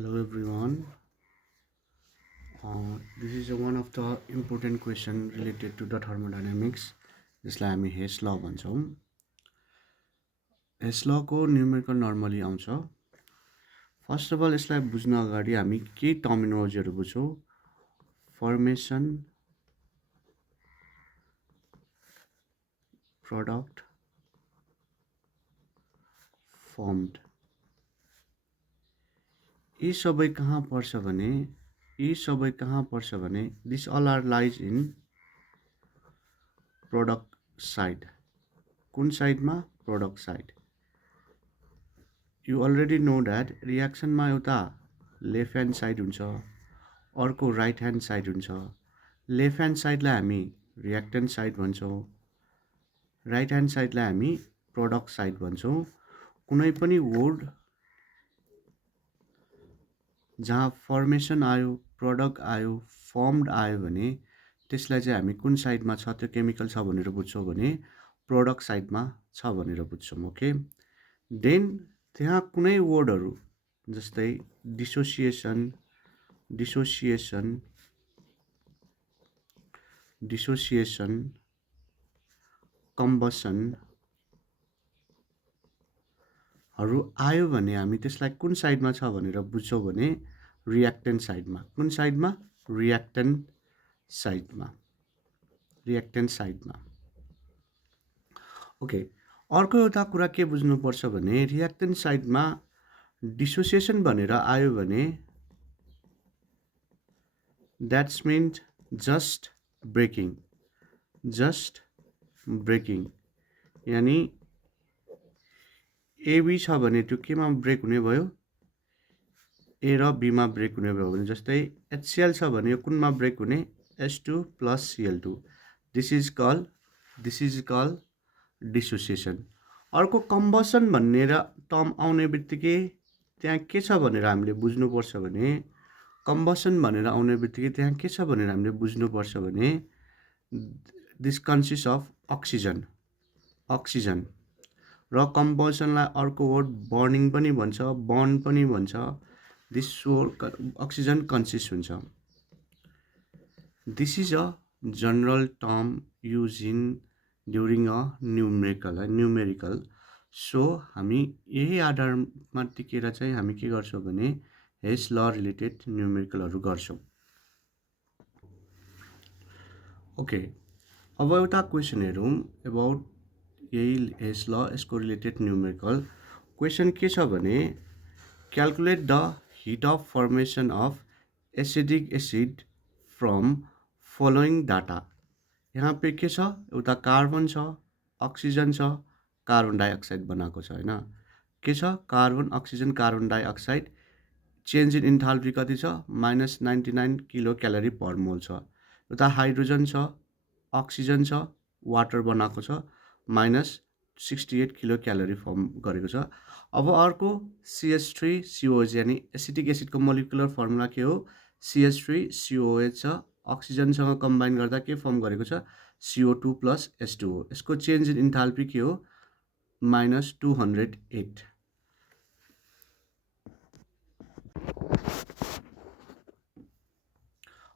Hello everyone. This is one of the important question related to the thermodynamics जसलाई हामी Hess law भन्छौँ। Hess लको numerical normally आउँछ। First of all यसलाई बुझ्न अगाडि हामी केही टर्मिनोलोजीहरू बुझौँ। फर्मेसन, प्रडक्ट, फर्मड, यी सबै कहाँ पर्छ भने this all are lies in product side. कुन साइडमा? Product side. You already know that रियाक्सनमा एउटा लेफ्ट ह्यान्ड साइड हुन्छ, अर्को राइट ह्यान्ड साइड हुन्छ। लेफ्ट ह्यान्ड साइडलाई हामी रियाक्टेन्ट साइड भन्छौँ, राइट ह्यान्ड साइडलाई हामी प्रोडक्ट साइड भन्छौँ। कुनै पनि वर्ड जहाँ फर्मेसन आयो, प्रडक्ट आयो, फर्मड आयो भने त्यसलाई चाहिँ हामी कुन साइडमा छ त्यो केमिकल छ भनेर बुझ्छौँ भने प्रोडक्ट साइडमा छ भनेर बुझ्छौँ। ओके, देन त्यहाँ कुनै वर्डहरू जस्तै डिसोसिएसन, कम्बसनहरू आयो भने हामी त्यसलाई कुन साइडमा छ भनेर बुझ्छौँ भने रियाक्टेन्ट साइडमा। कुन साइडमा? रियाक्टेन्ट साइडमा। ओके, अर्को एउटा कुरा के बुझ्नुपर्छ भने रियाक्टेन्ट साइडमा डिसोसिएसन भनेर आयो भने द्याट्स मिन्स जस्ट ब्रेकिङ, यानि एबी छ भने त्यो केमा ब्रेक हुने भयो? ए र बीमा ब्रेक हुने भयो भने जस्तै HCl छ भने यो कुनमा ब्रेक हुने? H2 + Cl2। This is called dissociation. अर्को कम्बसन भनेर टर्म आउने बित्तिकै त्यहाँ के छ भनेर हामीले बुझ्नुपर्छ भने दिस कन्सिस्ट अफ अक्सिजन र कम्बसनलाई अर्को वर्ड बर्निङ पनि भन्छ, बर्न पनि भन्छ। दिस अक्सिजन कन्सिस्ट हुन्छ। This is a general term use in during a numerical. So हामी यही आधारमा टिकेर चाहिँ हामी के गर्छौँ भने हेस ल रिलेटेड न्युमेरिकलहरू गर्छौँ। ओके, अब एउटा क्वेसन हेरौँ एबाउट यही हेस ल, यसको रिलेटेड न्युमेरिकल। क्वेसन के छ भने calculate the heat of formation of acidic acid from following data. यहाँ पे के छ? एउटा कार्बन छ, अक्सिजन छ, कार्बन डाइअक्साइड बनाएको छ होइन। के छ? Carbon, oxygen, carbon dioxide. Change in enthalpy कति छ? -99 किलो क्यालोरी पर मोल छ। एउटा हाइड्रोजन छ, अक्सिजन छ, वाटर बनाएको छ, -68 किलो क्यालोरी फर्म गरेको छ। अब अर्को CH3COH, यानि एसिटिक एसिडको मोलिकुलर फर्मुला के हो? CH3COH छ। अक्सिजनसँग कम्बाइन गर्दा के फर्म गरेको छ? CO2 + H2O। यसको चेन्ज इन इन्थाल्पी के हो? -208।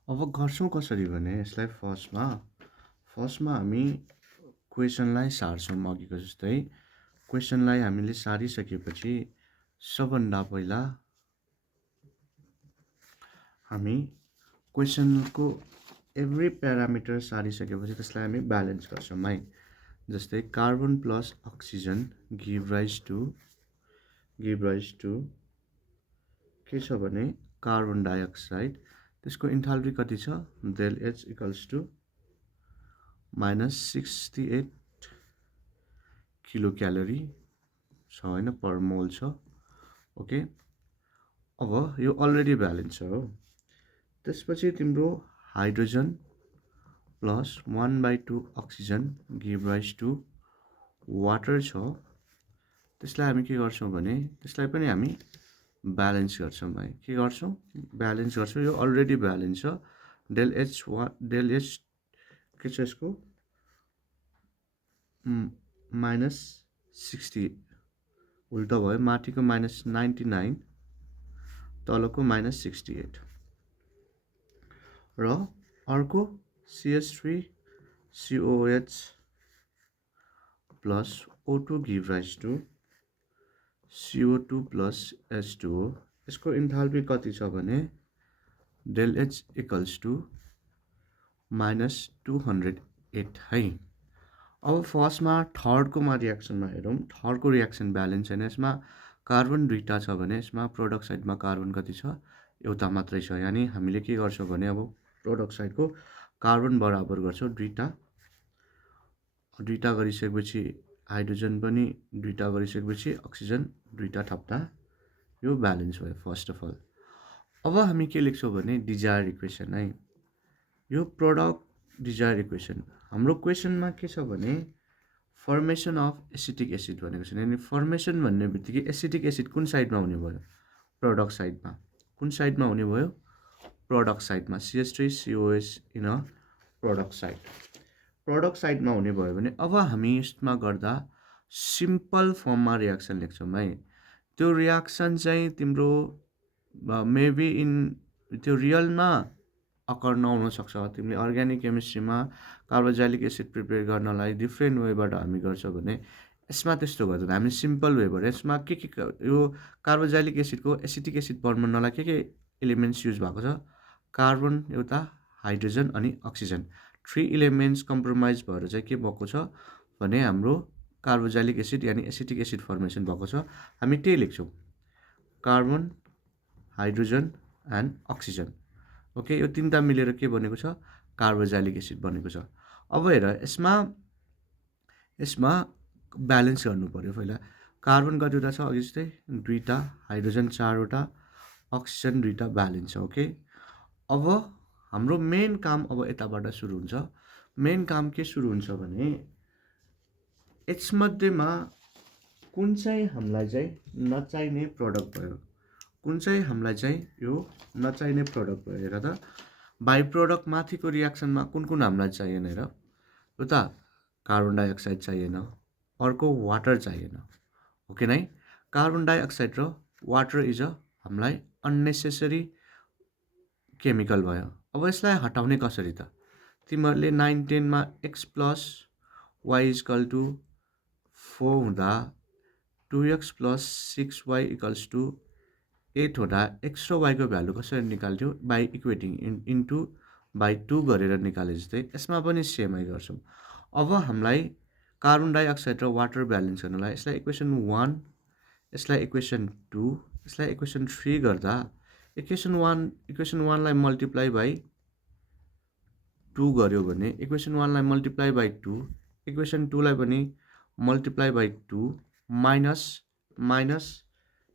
अब गर्छौँ कसरी भने यसलाई फर्स्टमा हामी क्वेसनलाई सार्छौँ। अघिको जस्तै क्वेसनलाई हामीले सारिसकेपछि सबभन्दा पहिला हामी क्वेसनको एभ्री प्यारामिटर सारिसकेपछि त्यसलाई हामी ब्यालेन्स गर्छौँ है। जस्तै carbon plus oxygen give rise to के छ भने कार्बन डाइअक्साइड। त्यसको इन्थाल्पी कति छ? del H = -68 किलो क्यालोरी छ होइन, पर मोल छ। ओके, अब यो अलरेडी ब्यालेन्स छ हो। त्यसपछि तिम्रो hydrogen plus 1/2 oxygen give rise to water छ। त्यसलाई हामी के गर्छौँ भने त्यसलाई पनि हामी ब्यालेन्स गर्छौँ है। के गर्छौँ? ब्यालेन्स गर्छौँ। यो अलरेडी ब्यालेन्स छ। del H के छ यसको? -60 उल्टा भयो, माथिको -99 तलको -68 र अर्को CH3COOH plus O2 give rise to CO2 plus H2O. यसको इन्थाल्पी कति छ भने del H equals to -208 है। अब फर्स्टमा थर्डकोमा रियाक्सनमा हेरौँ। थर्डको रियाक्सन ब्यालेन्स छैन, यसमा कार्बन दुईटा छ भने यसमा प्रोडक्ट साइडमा कार्बन कति छ, एउटा मात्रै छ। यानि हामीले के गर्छौँ भने अब प्रोडक्ट साइडको कार्बन बराबर गर्छौँ दुईटा गरिसकेपछि हाइड्रोजन पनि दुईटा गरिसकेपछि अक्सिजन दुईटा थप्दा यो ब्यालेन्स भयो फर्स्ट अफ अल। अब हामी के लेख्छौँ भने डिजायर इक्वेसन है। यो प्रोडक्ट डिजायर इक्वेसन हाम्रो क्वेसनमा के छ भने फर्मेसन अफ एसिटिक एसिड भनेको छ। यानी फर्मेसन भन्ने बित्तिकै एसिटिक एसिड कुन साइडमा हुने भयो, प्रोडक्ट साइडमा। कुन साइडमा हुने भयो, प्रोडक्ट साइडमा। CH3COOH in a product side, product साइडमा हुने भयो भने अब हामी यसमा गर्दा सिम्पल फर्ममा रियाक्सन लेख्छौँ है। त्यो रियाक्सन चाहिँ तिम्रो मेबी इन त्यो रियलमा अकर नहुन सक्छ। तिमीले अर्ग्यानिक केमिस्ट्रीमा कार्बोक्सिलिक एसिड प्रिपेयर गर्नलाई डिफ्रेन्ट वेबाट हामी गर्छौँ भने यसमा त्यस्तो गर्दैन। हामी सिम्पल वेबाट यसमा के यो कार्बोक्सिलिक एसिडको एसिटिक एसिड बनाउनलाई के एलिमेन्ट्स युज भएको छ, कार्बन एउटा, हाइड्रोजन अनि अक्सिजन, 3 इलिमेन्ट्स कम्प्रोमाइज भएर चाहिँ के भएको छ भने हाम्रो कार्बोक्सिलिक एसिड यानि एसिटिक एसिड फर्मेसन भएको छ। हामी त्यही लेख्छौँ, carbon, hydrogen and oxygen. Okay, यो तिनवटा मिलेर के बनेको छ, कार्बोक्सिलिक एसिड बनेको छ। अब हेर यसमा ब्यालेन्स गर्नु पर्यो। पहिला कार्बन कतिवटा छ, अघि जस्तै दुईटा, हाइड्रोजन 4वटा, अक्सिजन दुईटा, ब्यालेन्स छ। ओके, अब हाम्रो मेन काम अब यताबाट सुरु हुन्छ। मेन काम के सुरु हुन्छ भने यसमध्येमा कुन चाहिँ हामीलाई चाहिँ नचाहिने प्रडक्ट भयो, कुन चाहिँ हामीलाई चाहिँ यो नचाहिने प्रडक्ट भयो। हेर त, बाई प्रडक्ट माथिको रियाक्सनमा कुन कुन हामीलाई चाहिएन। हेर, उता कार्बन डाइअक्साइड चाहिएन, अर्को वाटर चाहिएन। ओके नै, कार्बन डाइअक्साइड र वाटर इज अ हामीलाई अननेसेसरी केमिकल भयो। अब यसलाई हटाउने कसरी त, तिमीहरूले 9-10मा x plus y equal to 4 हुँदा 2x plus 6y equals to 8 हुँदा x र y को भ्यालु कसरी निकाल्थ्यो, बाई इक्वेटिङ इन्टु बाई 2 गरेर निकाले जस्तै यसमा पनि सेमै गर्छौँ। अब हामीलाई कार्बन डाइअक्साइड र वाटर ब्यालेन्स गर्नलाई यसलाई इक्वेसन 1, यसलाई इक्वेसन 2, यसलाई इक्वेसन 3 गर्दा इक्वेसन 1लाई मल्टिप्लाई बाई 2 गर्यो भने इक्वेसन 1लाई मल्टिप्लाई बाई 2, इक्वेसन 2लाई पनि मल्टिप्लाई बाई 2 माइनस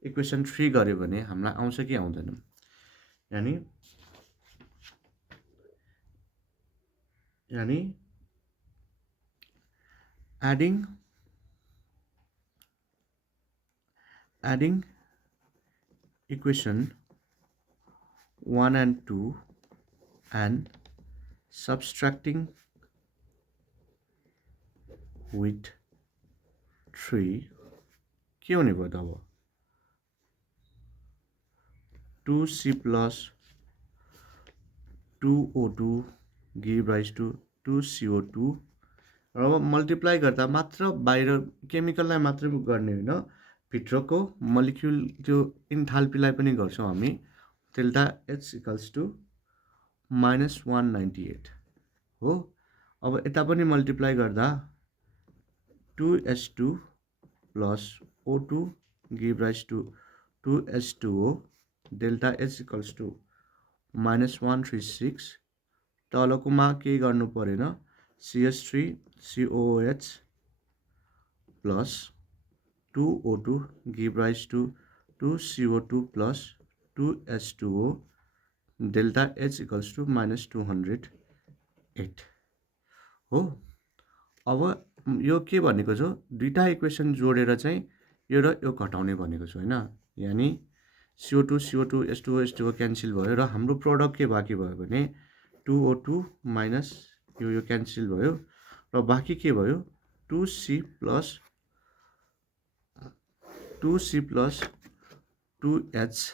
इक्वेसन 3 गर्यो भने हामीलाई आउँछ कि आउँदैन। यानी adding equation 1 and 2 and subtracting with 3 के हुने भयो त अब 2C plus 2O2 give rise to 2CO2 र अब मल्टिप्लाई गर्दा मात्र बाहिर केमिकललाई मात्र गर्ने होइन, भित्रको मलिक्युल त्यो इन्थाल्पीलाई पनि गर्छौँ हामी। डेल्टा H इक्वल्स टु -198 हो। अब यता पनि मल्टिप्लाई गर्दा 2H2 plus O2 give rise to 2H2O, delta H equals to -136। तलकोमा के गर्नु परेन, CH3COOH plus 2O2 give rise to 2CO2 plus 2H2O, delta H equals to -208 हो। अब यो के भनेको छ, दुईटा इक्वेसन जोडेर चाहिँ यो र यो घटाउने भनेको छु होइन। यानी CO2 H2O H2O क्यान्सल भयो र हाम्रो प्रडक्ट के बाँकी भयो भने 2O2 माइनस यो क्यान्सल भयो र बाँकी के भयो 2C plus 2H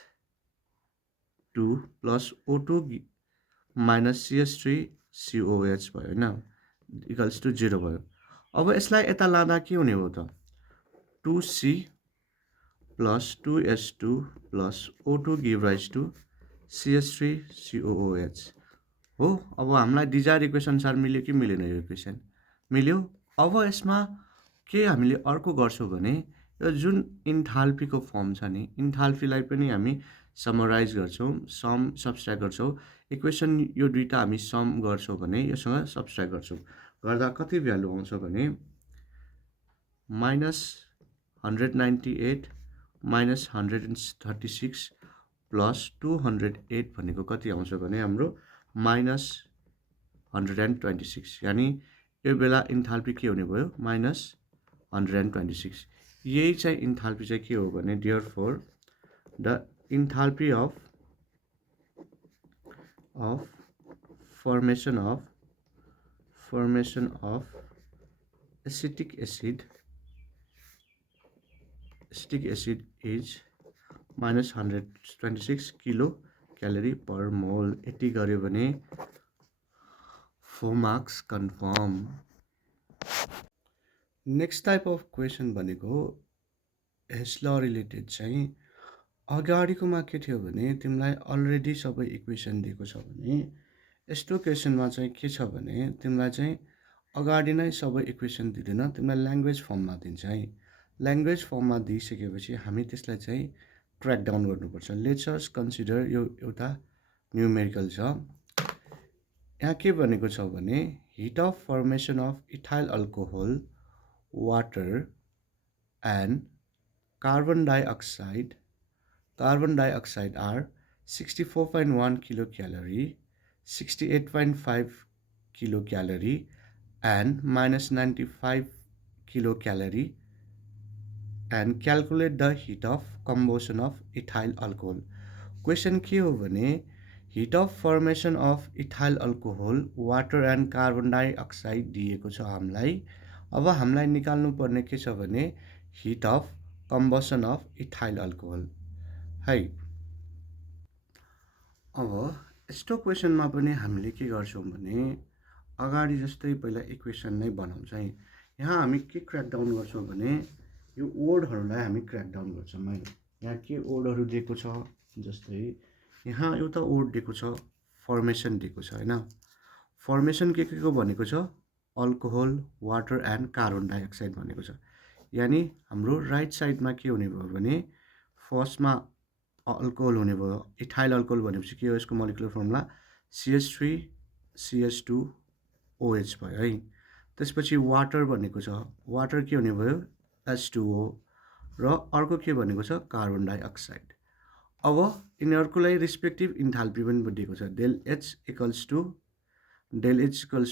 two plus O2 minus CH3 COH भयो होइन, इक्वल्स टु 0 भयो। अब यसलाई यता लाँदा के हुने हो त, 2C plus 2S2 plus O2 give rise to CH3 COOH हो। अब हामीलाई डिजायर इक्वेसन अनुसार मिल्यो कि मिलेन, यो इक्वेसन मिल्यो। अब यसमा के हामीले अर्को गर्छौँ भने यो जुन इन्थाल्पीको फर्म छ नि, इन्थाल्पीलाई पनि हामी समराइज गर्छौँ, सम सब्सट्र्याक्ट गर्छौँ। इक्वेसन यो दुईवटा हामी सम गर्छौँ भने योसँग सब्सट्र्याक्ट गर्छौँ, गर्दा कति भ्यालु आउँछ भने -198 माइनस 136 प्लस 208 भनेको कति आउँछ भने हाम्रो -126, यानि यो बेला इन्थाल्पी के हुने भयो, -126। यही चाहिँ इन्थाल्पी चाहिँ के हो भने therefore the enthalpy of formation of acetic acid is -126 kilo calorie per mole. यति गर्यो भने 4 marks confirm. Next type of question भनेको हेस ल रिलेटेड चाहिँ अगाडिकोमा के थियो भने तिमीलाई अलरेडी सबै इक्वेसन दिएको छ भने यस्तो क्वेसनमा चाहिँ के छ भने तिमीलाई चाहिँ अगाडि नै सबै इक्वेसन दिँदैन, तिमीलाई ल्याङ्ग्वेज फर्ममा दिन्छ है। ल्याङ्ग्वेज फर्ममा दिइसकेपछि हामी त्यसलाई चाहिँ ट्र्याक डाउन गर्नुपर्छ। लेट्स अस कन्सिडर यो एउटा न्युमेरिकल छ। यहाँ के भनेको छ भने heat of formation of ethyl alcohol, water and carbon dioxide are 64.1 kilocalorie, 68.5 kilocalorie and -95 kilocalorie, and calculate the heat of combustion of ethyl alcohol. Question के हो भने heat of formation of ethyl alcohol, water and carbon dioxide दिएको छ हामीलाई। अब हामीलाई निकाल्नु पर्ने के छ भने heat of combustion of ethyl alcohol है। अब यस्तो क्वेसनमा पनि हामीले के गर्छौँ भने अगाडि जस्तै पहिला इक्वेसन नै बनाउँछ है। यहाँ हामी के क्र्याक डाउन गर्छौँ भने यो वर्डहरूलाई हामी क्र्याक डाउन गर्छौँ है। यहाँ के वर्डहरू दिएको छ, जस्तै यहाँ एउटा वर्ड दिएको छ फर्मेसन दिएको छ होइन। फर्मेसन के को भनेको छ, alcohol, water and carbon dioxide भनेको छ। यानि हाम्रो राइट साइडमा के हुने भयो भने फर्स्टमा अल्कोहोल हुने भयो। इथाइल अल्कोहोल भनेपछि के हो, यसको मोलिकुलर फर्मुला CH3 CH2OH भयो है। त्यसपछि वाटर भनेको छ, वाटर के हुने भयो H2O, र अर्को के भनेको छ कार्बन डाइअक्साइड। अब यिनीहरूको लागि रिस्पेक्टिभ इन्थाल्पी पनि दिएको छ। Del H equals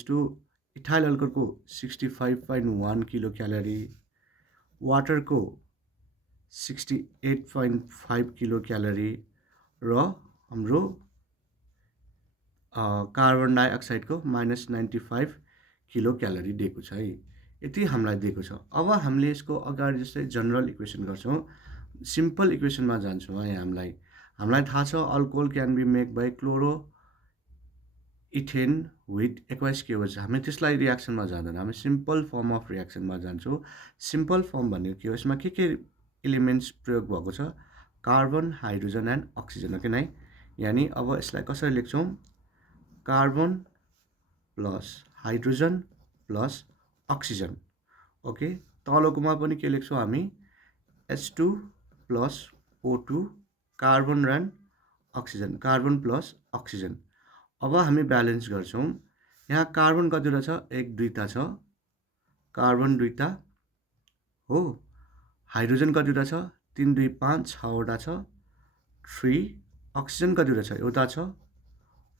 to ethyl अल्कोहोलको 65.1 किलो क्यालोरी, वाटरको 68.5 किलो क्यालोरी र हाम्रो कार्बन डाइअक्साइडको -95 किलो क्यालोरी दिएको छ है। यति हामीलाई दिएको छ। अब हामीले यसको अगाडि जस्तै जनरल इक्वेसन गर्छौँ, सिम्पल इक्वेसनमा जान्छौँ है। हामीलाई थाहा छ alcohol can be make by chloro ethane with aqueous KOH। हामी त्यसलाई रियाक्सनमा जाँदैन, हामी सिम्पल फर्म अफ रियाक्सनमा जान्छौँ। सिम्पल फर्म भनेको के हो, यसमा के एलिमेन्ट्स प्रयोग भएको छ, कार्बन, हाइड्रोजन एन्ड अक्सिजन हो कि नै। यानि अब यसलाई कसरी लेख्छौँ, carbon plus hydrogen plus oxygen. Okay, तलकोमा पनि के लेख्छौँ हामी, H2 plus O2, carbon and oxygen, carbon plus oxygen. अब हामी ब्यालेन्स गर्छौँ। यहाँ कार्बन कतिवटा छ, 1 2 छ, कार्बन 2 हो। हाइड्रोजन कतिवटा छ, 3 2 5 6वटा छ, 3। अक्सिजन कतिवटा छ, एउटा छ,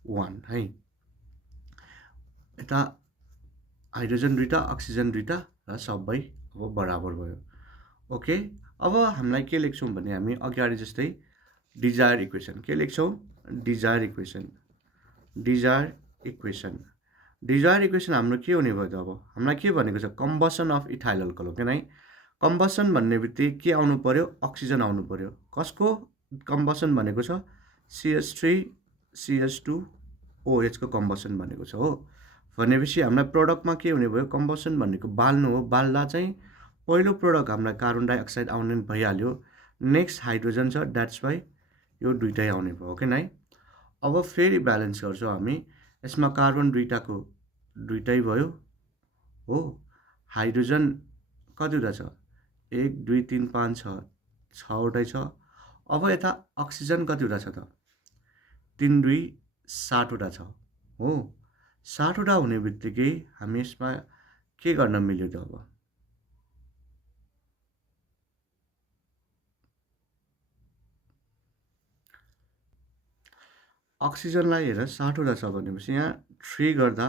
1 है। यता हाइड्रोजन 2 अक्सिजन 2 र सबै अब बराबर भयो। ओके, अब हामीलाई के लेख्छौँ भने हामी अगाडि जस्तै डिजायर इक्वेसन के लेख्छौँ, डिजायर इक्वेसन हाम्रो के हुने भयो त। अब हामीलाई के भनेको छ, कम्बसन अफ इथाइल अल्कोहोल हो कि नै। कम्बसन भन्ने बित्तिकै के आउनु पर्यो, अक्सिजन आउनु पर्यो। कसको कम्बसन भनेको छ, CH3 CH2 OH को कम्बसन भनेको छ हो। भनेपछि हामीलाई प्रडक्टमा के हुने भयो, कम्बसन भनेको बाल्नु हो। बाल्दा चाहिँ पहिलो प्रडक्ट हामीलाई कार्बन डाइअक्साइड आउने भइहाल्यो, नेक्स्ट हाइड्रोजन छ, द्याट्स वाइ यो दुइटै आउने भयो, ओके नाइ। अब फेरि ब्यालेन्स गर्छौँ हामी, यसमा कार्बन दुइटै भयो हो, हाइड्रोजन कतिवटा छ, 1 2 3 5 6 6वटै छ। अब यता अक्सिजन कतिवटा छ त, 3 2 7वटा छ हो। 7वटा हुने बित्तिकै हामी यसमा के गर्न मिल्यो त, अब अक्सिजनलाई हेर 7वटा छ भनेपछि यहाँ 3 गर्दा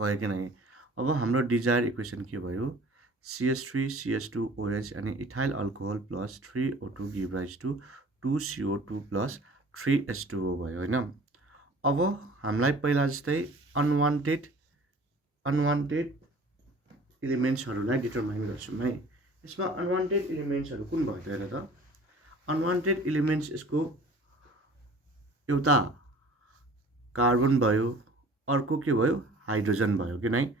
भयो कि नै। अब हाम्रो डिजायर इक्वेसन के भयो, CH3 CH2 OH अनि ethyl alcohol plus 3O2 give rise to 2CO2 plus 3H2O भयो होइन। अब हामीलाई पहिला जस्तै अनवान्टेड इलिमेन्ट्सहरूलाई डिटरमाइन गर्छौँ है। यसमा अनवान्टेड इलिमेन्ट्सहरू कुन भयो त, हेर त। अनवान्टेड इलिमेन्ट्स यसको एउटा कार्बन भयो, अर्को के भयो, हाइड्रोजन भयो कि नै।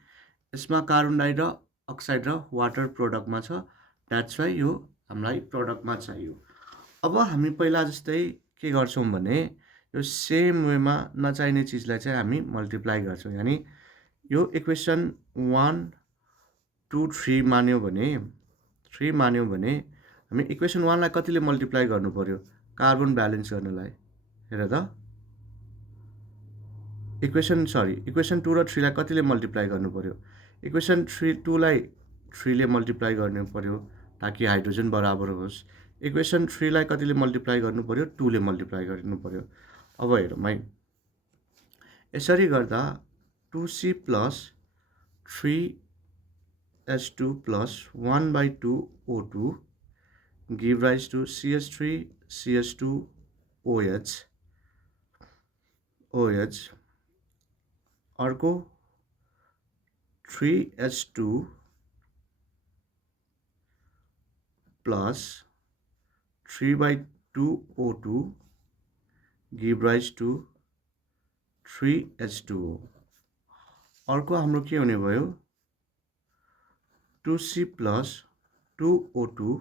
यसमा कार्बन डाइअक्साइड र वाटर प्रडक्टमा छ, द्याट्स वाइ यो हामीलाई प्रडक्टमा चाहियो। अब हामी पहिला जस्तै के गर्छौँ भने यो सेम वेमा नचाहिने चिजलाई चाहिँ हामी मल्टिप्लाई गर्छौँ। यानि यो इक्वेसन 1 2 3 मान्यो भने हामी इक्वेसन 1लाई कतिले मल्टिप्लाई गर्नु पर्यो, कार्बन ब्यालेन्स गर्नलाई, हेर त। इक्वेसन 2 र 3लाई कतिले मल्टिप्लाई गर्नु पर्यो, इक्वेसन 2लाई 3ले मल्टिप्लाई गर्नु पर्यो ताकि हाइड्रोजन बराबर होस्। इक्वेसन 3लाई कतिले मल्टिप्लाई गर्नु पर्यो, 2ले मल्टिप्लाई गर्नु पर्यो। अब हेरौँ है, यसरी गर्दा 2C plus 3H2 plus 1/2 O2 give rise to CH3 CH2 OH अर्को 3H2 plus 3/2 O2 give rise to 3H2O। अर्को हाम्रो के हुने भयो, 2C plus 2O2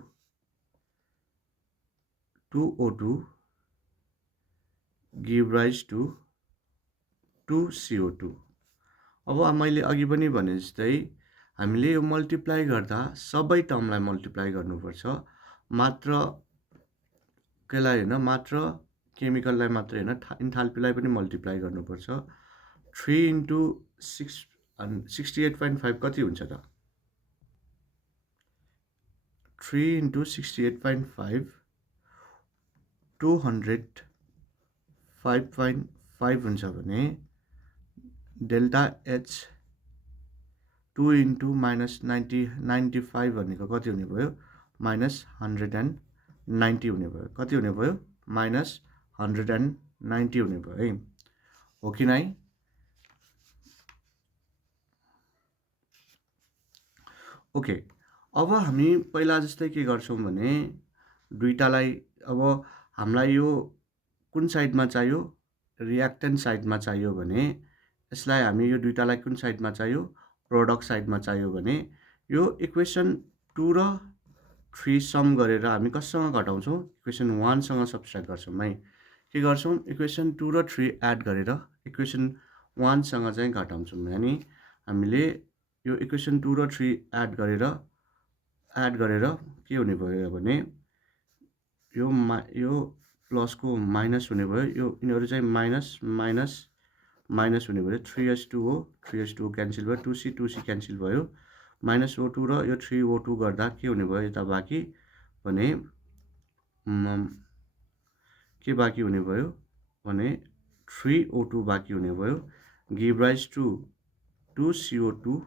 give rise to 2CO2। अब मैले अघि पनि भने जस्तै हामीले यो मल्टिप्लाई गर्दा सबै टर्मलाई मल्टिप्लाई गर्नुपर्छ, मात्र केलाई होइन, मात्र केमिकललाई मात्रै होइन, इन्थाल्पीलाई पनि मल्टिप्लाई गर्नुपर्छ। 3 × 6 68.5 कति हुन्छ त, 3 × 68.5 205.5 हुन्छ भने डेल्टा H 2 × -95 भनेको कति हुने भयो, -190 हुने भयो। कति हुने भयो, -190 हुने भयो है, हो कि नै। ओके, अब हामी पहिला जस्तै के गर्छौँ भने दुईटालाई, अब हामीलाई यो कुन साइडमा चाहियो, रियाक्टेन्ट साइडमा चाहियो भने यसलाई हामी यो दुईटालाई कुन साइडमा चाहियो, प्रोडक्ट साइडमा चाहियो भने यो इक्वेसन 2 र 3 सम गरेर हामी कसँग घटाउँछौँ, इक्वेसन 1सँग सब्सट्र्याक्ट गर्छौँ है। के गर्छौँ, इक्वेसन 2 र 3 एड गरेर इक्वेसन 1सँग चाहिँ घटाउँछौँ। यानि हामीले यो इक्वेसन 2 र 3 एड गरेर के हुने भयो भने यो प्लसको माइनस हुने भयो, यो यिनीहरू चाहिँ माइनस हुने भयो। 3H2O क्यान्सल भयो, 2C क्यान्सल भयो, -O2 र यो 3O2 गर्दा के हुने भयो, यता बाँकी भने के बाँकी हुने भयो भने 3O2 बाँकी हुने भयो, give rise to 2CO2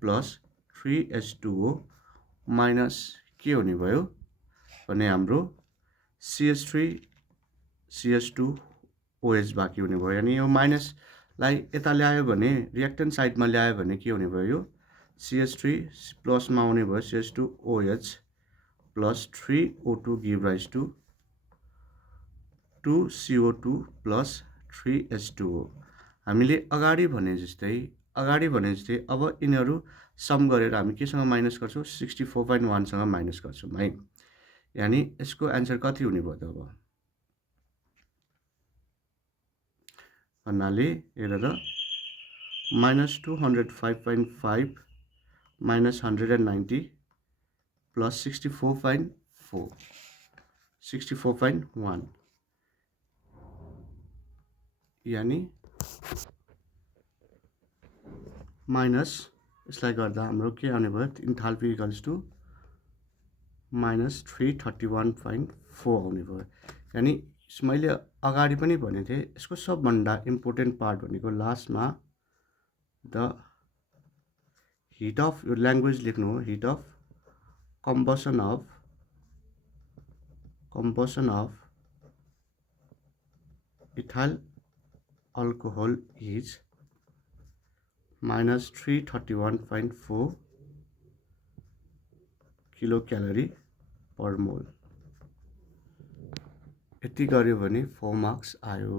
plus 3H2O minus के हुने भयो भने हाम्रो CH3 CH2 OH बाँकी हुने भयो। यानि यो माइनसलाई यता ल्यायो भने, रियाक्टेन्ट साइडमा ल्यायो भने के हुने भयो, यो CH3 प्लसमा आउने भयो, CH2 OH plus 3O2 give rise to 2CO2 plus 3H2O। हामीले अगाडि भने जस्तै अब यिनीहरू सम गरेर हामी केसँग माइनस गर्छौँ 64.1 सँग माइनस गर्छौँ है। यानी यसको एन्सर कति हुने भयो त अब भन्नाले हेर त -205.5 -190 प्लस 64.1 यानी माइनस यसलाई गर्दा हाम्रो के आउने भयो इन्थाल्पी इक्वल्स टु -331.4 आउने भयो। यानी मैले अगाडि पनि भनेको थिएँ यसको सबभन्दा इम्पोर्टेन्ट पार्ट भनेको लास्टमा द हिट अफ यो ल्याङ्ग्वेज लेख्नु हो heat of combustion of ethyl alcohol is -331.4 kilo calorie per mole. यति गर्यो भने 4 मार्क्स आयो।